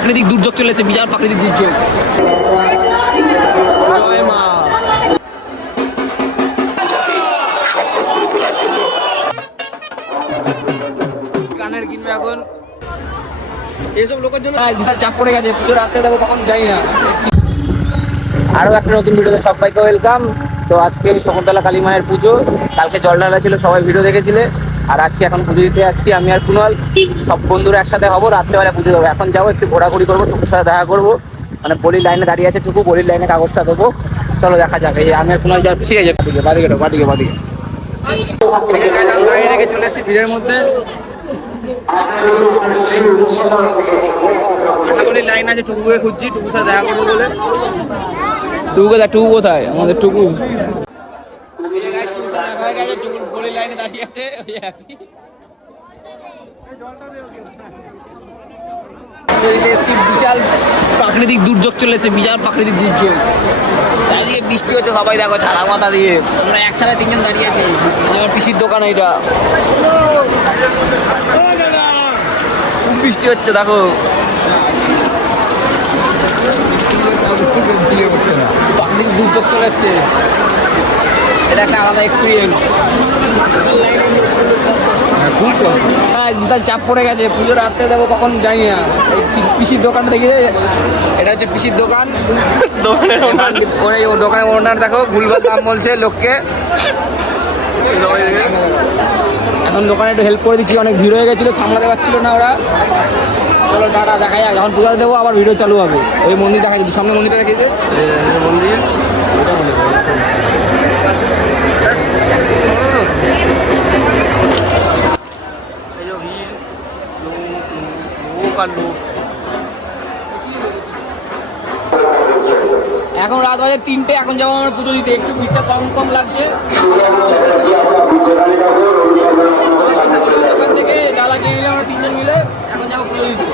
প্রাকৃতিক দুর্যোগ চলেছে বিশাল প্রাকৃতিক দুর্যোগ। জয় মা। গানের কিনবে এখন এইসব লোকের জন্য বিশাল চাপ পড়ে গেছে পুজো রাত্রে দেবো কখন জানি না। আরও একটা নতুন ভিডিওতে সবাইকে ওয়েলকাম তো আজকে শকুন্তলা কালী মায়ের পুজো। কালকে জল ঢালা ছিল সবাই ভিডিও দেখেছিলে। আর আজকে এখন পুজো দিতে যাচ্ছি। আমি আর কুণাল সব বন্ধুরা একসাথে হব রাত্রেবেলা পুজো দেবো। এখন যাব একটু ঘোরাঘুরি করব টুকুর সাথে দেখা করব। মানে বলির লাইনে দাঁড়িয়ে আছে টুকু বলির লাইনে কাগজটা দেবো। চলো দেখা যাক। এই আমি আর কুণাল যাচ্ছি এই যে বাদিকে বাদিকে বাদিকে বাদিকে। রেখে চলে এসেছি ভিড়ের মধ্যে। লাইন আছে টুকুকে খুঁজছি টুকুর সাথে দেখা করব বলে। টুকু কোথায়? টুকু। কোথায় আমাদের টুকু গলির লাইনে দাঁড়িয়ে আছে, ওই বিশাল প্রাকৃতিক দুর্যোগ চলেছে বিশাল প্রাকৃতিক দুর্যোগ। চারিদিকে বৃষ্টি হচ্ছে সবাই দেখো ছাড়া মাথা দিয়ে। আমরা দাঁড়িয়ে আছি। আমার পিসির দোকান ওইটা খুব বৃষ্টি হচ্ছে দেখো। প্রাকৃতিক দুর্যোগ চলে এসছে। এটা একটা আলাদা এক্সপিরিয়েন্স বিশাল চাপ পড়ে গেছে। পুজোর রাত্রে দেবো কখন জানি না। পিসির দোকানটা দেখি এটা হচ্ছে পিসির দোকান। দোকানের ওনার ওই দোকানের ওনার দেখো ভুলভাল দাম বলছে লোককে। এখন দোকানে একটু হেল্প করে দিচ্ছি অনেক ভিড় হয়ে গেছিল সামলাতে পারছিল না ওরা। চলো টাটা দেখা যাক। যখন পূজা দেবো আবার ভিডিও চালু হবে। ওই মন্দির দেখা যাচ্ছে সামনে মন্দিরটা দেখেছে মন্দির? এখন রাত বাজে তিনটে এখন যাব আমার পুজো দিতে। একটু ভিড়টা কম কম লাগছে। দোকান থেকে ডালা কিনে নিলাম আমরা তিনজন মিলে এখন যাব পুজো দিতে।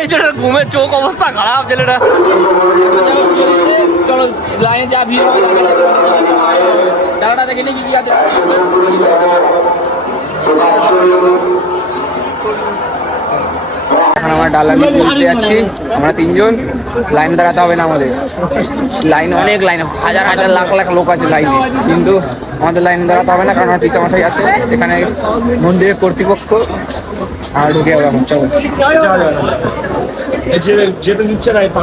এই যে ঘুমে চোখ অবস্থা খারাপ ছেলেটা। চলো লাইনে যা ভিড় হবে ডালাটা দেখে নি কি কি আছে। এখন আমরা ঘুরতে যাচ্ছি। আমরা তিনজন। লাইন দাঁড়াতে হবে না আমাদের। লাইন অনেক লাইন হাজার হাজার লাখ লাখ লোক আছে লাইনে। কিন্তু আমাদের লাইন দাঁড়াতে হবে না কারণ আমার পিসামশাই আছে। এখানে মন্দিরের কর্তৃপক্ষ। আর ঢুকে যাবে এখন চলো। যেতে যেতে দিচ্ছে না এই পা-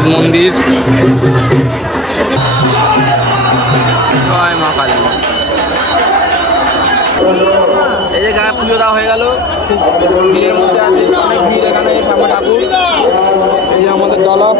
গাইজ মন্দির। জয় মা কালী এই যে গায়ে পুজো দেওয়া হয়ে গেল খুব ভিড়ের মধ্যে আছে অনেক ভিড় এখানে ঠাকুর ঠাকুর। এই আমাদের দলব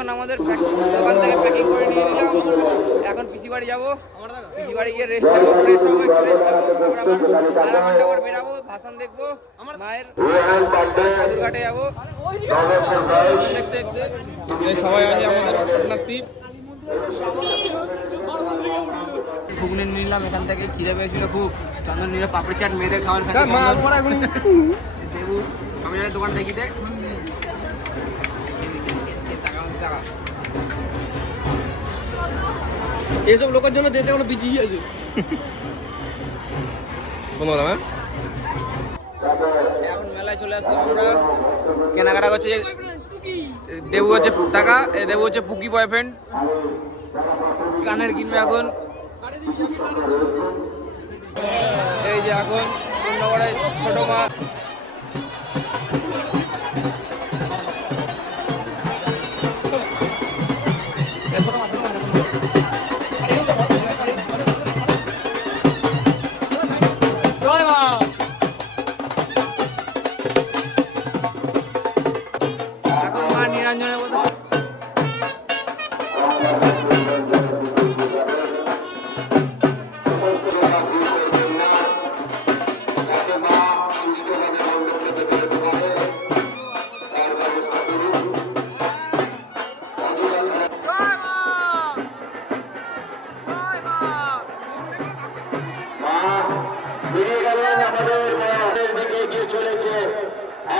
এখন আমাদের দোকান থেকে প্যাকিং করে নিয়ে নিলাম। এখন পিসি বাড়ি যাব। পিসি বাড়ি গিয়ে রেস্ট নেব ফ্রেশ হব একটু রেস্ট নেব। তারপর আবার আধা ঘণ্টা পর বেরাবো ভাসান দেখব। মায়ের সাদুরঘাটে যাব। দেখতে দেখতে। সবাই আছে আমাদের পার্টনারশিপ ঘুগনি নিলাম এখান থেকে খিদে পেয়েছিল খুব। চন্দন নিলে পাপড়ি চাট মেয়েদের খাবার খাতে দেবু আমি যাই দোকান দেখি দেখ। এইসব লোকের জন্য যেতে কোনো বিজি আছে? এখন মেলায় চলে আসলাম আমরা। কেনাকাটা করছে দেবু হচ্ছে টাকা এ দেবু হচ্ছে পুকি বয়ফ্রেন্ড কানের কিনবে এখন। এই যে এখন অন্যগড়ে ছোট মা।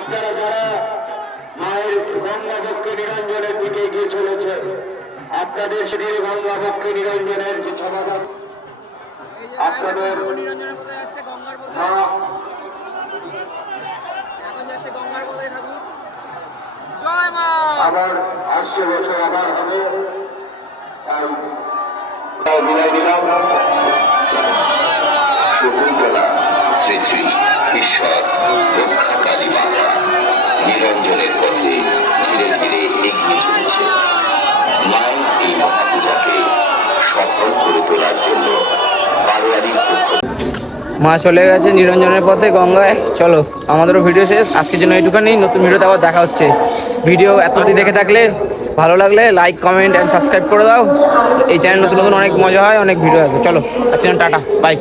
আপনারা যারা মায়ের গঙ্গাবক্ষে নিরঞ্জনের দিকে এগিয়ে চলেছে, আপনাদের শরীরে গঙ্গাবক্ষে নিরঞ্জনের যে সমাধান, আপনাদের পথে আবার আসছে বছর, আবার হবে। বিদায় দিলাম শকুন্তলা শ্রী শ্রী ঈশ্বর রক্ষা কালী মাতা নিরঞ্জনের পথে ধীরে ধীরে এগিয়ে চলেছে। মায়ের এই মহাপূজাকে সফল করে তোলার জন্য বারোয়ারির পক্ষ মা চলে গেছে নিরঞ্জনের পথে গঙ্গায়। চলো, আমাদেরও ভিডিও শেষ। আজকের জন্য এইটুখানি। নতুন ভিডিওতে আবার দেখা হচ্ছে। ভিডিও এতটি দেখে থাকলে ভালো লাগলে লাইক কমেন্ট অ্যান্ড সাবস্ক্রাইব করে দাও। এই চ্যানেল নতুন নতুন অনেক মজা হয়, অনেক ভিডিও আসবে। চলো আজকে টাটা। বাই